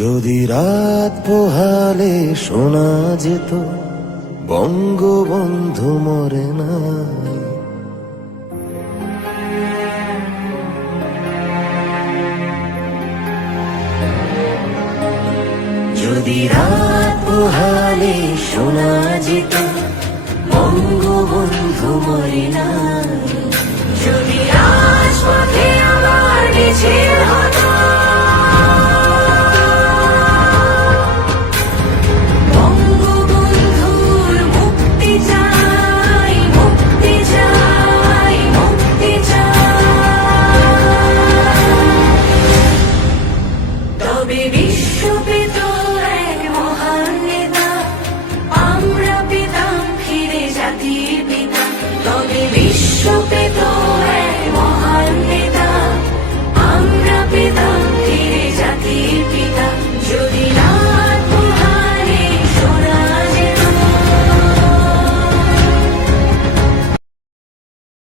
যদি রাত পোহালে শোনা যেত বঙ্গবন্ধু মরে নাই, যদি রাত পোহালে শোনা যেত বঙ্গবন্ধু মরে নাই, যদি রাজপথে আবার মিছিল হতো, বঙ্গবন্ধুর মুক্তি চাই, মুক্তি চাই, মুক্তি চাই, তবে বিশ্ব পেত